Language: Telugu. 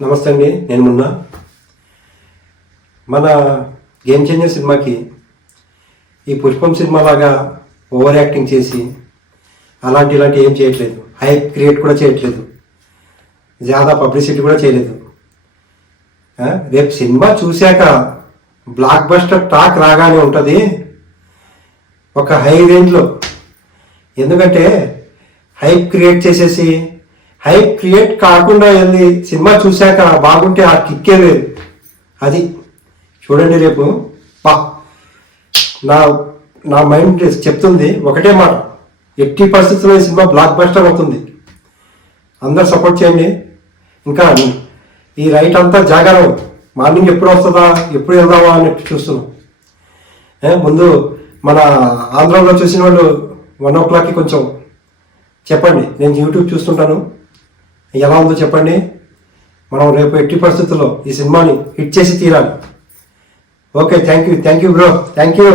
నమస్తే అండి, నేను మున్నా. మన గేమ్ చేంజర్ సినిమాకి ఈ పుష్పం సినిమా లాగా ఓవర్ యాక్టింగ్ చేసి ఇలాంటి ఏం చేయట్లేదు. హైప్ క్రియేట్ కూడా చేయట్లేదు, జ్యాదా పబ్లిసిటీ కూడా చేయలేదు. రేపు సినిమా చూశాక బ్లాక్ బస్టర్ టాక్ రాగానే ఉంటుంది ఒక హై రేంజ్లో. ఎందుకంటే హైప్ క్రియేట్ చేసేసి హైప్ క్రియేట్ కాకుండా వెళ్ళి సినిమా చూశాక బాగుంటే ఆ కిక్కే వేరు. అది చూడండి రేపు. బా నా నా మైండ్ చెప్తుంది ఒకటే మాట, ఎట్టి పరిస్థితుల్లో ఈ సినిమా బ్లాక్ బస్టర్ అవుతుంది. అందరు సపోర్ట్ చేయండి. ఇంకా ఈ రైట్ అంతా జాగారం, మార్నింగ్ ఎప్పుడు వస్తుందా ఎప్పుడు వెళ్దామా అన్నట్టు చూస్తున్నాం. ముందు మన ఆంధ్రాలో చూసిన వాళ్ళు 1 o'clockకి కొంచెం చెప్పండి, నేను యూట్యూబ్ చూస్తుంటాను, ఎలా ఉందో చెప్పండి. మనం రేపు ఎట్టి పరిస్థితుల్లో ఈ సినిమాని హిట్ చేసి తీరాలి. Okay, thank you bro, thank you.